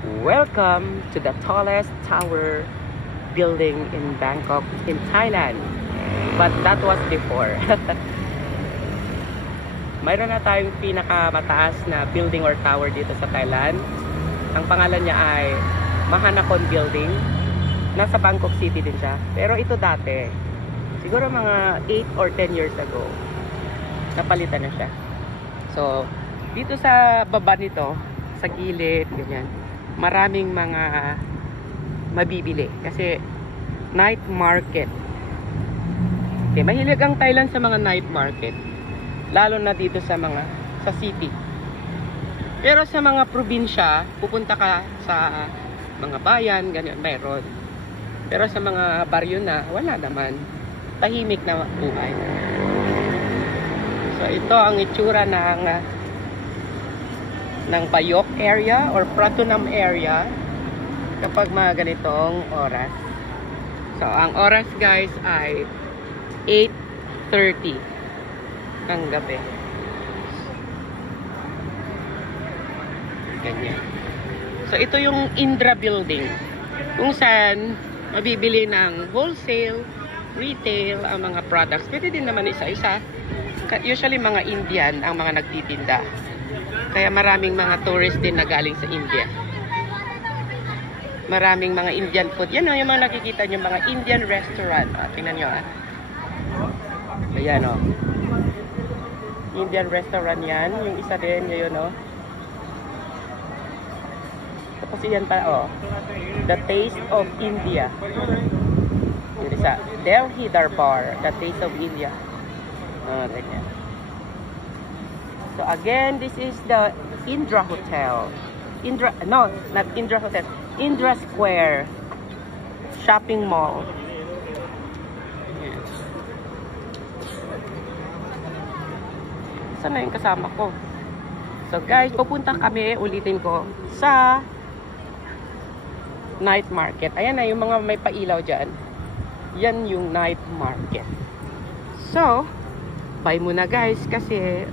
Welcome to the tallest tower building in Bangkok, in Thailand. But that was before. Mayroon na tayong pinakamataas na building or tower dito sa Thailand. Ang pangalan niya ay Mahanakon Building. Nasa Bangkok City din siya. Pero ito dati, siguro mga 8 or 10 years ago, napalitan na siya. So, dito sa baba nito, sa gilid, ganyan, maraming mga mabibili. Kasi, night market. Okay, mahilig ang Thailand sa mga night market. Lalo na dito sa city. Pero sa mga probinsya, pupunta ka sa mga bayan, ganyan, mayroon. Pero sa mga baryo na, wala naman. Tahimik na buhay. So, ito ang itsura ng Bayok area or Pratunam area kapag mga ganitong oras. So, ang oras guys ay 8:30 ng gabi. Ganyan. So, ito yung Indra Building kung saan mabibili ng wholesale, retail, ang mga products. Pwede din naman isa-isa. Usually mga Indian ang mga nagtitinda. Kaya maraming mga tourist din na galing sa India. Maraming mga Indian food. Yan o, yung mga nakikita nyo, mga Indian restaurant. Tingnan nyo ah. Ayan o. Indian restaurant yan. Yung isa din, yun o. Tapos yan pa o. The Taste of India. Yung isa. Delhi Darbar. The Taste of India. Ganyan. So again, this is the Indra Hotel. No, not Indra Hotel. Indra Square Shopping Mall. Yes. Saan na yung kasama ko? So guys, pupunta kami, ulitin ko, sa night market. Ayan na, yung mga may pailaw dyan. Yan yung night market. So, bye muna guys, kasi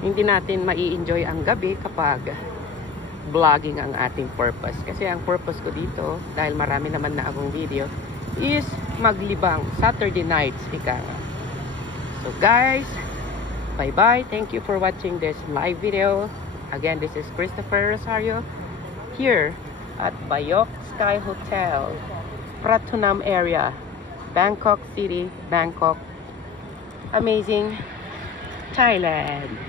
hindi natin mai-enjoy ang gabi kapag vlogging ang ating purpose. Kasi ang purpose ko dito, dahil marami naman na akong video, is maglibang Saturday nights, ika nga. So guys, bye-bye. Thank you for watching this live video. Again, this is Christopher Rosario here at Bayok Sky Hotel, Pratunam area, Bangkok City, Bangkok. Amazing Thailand.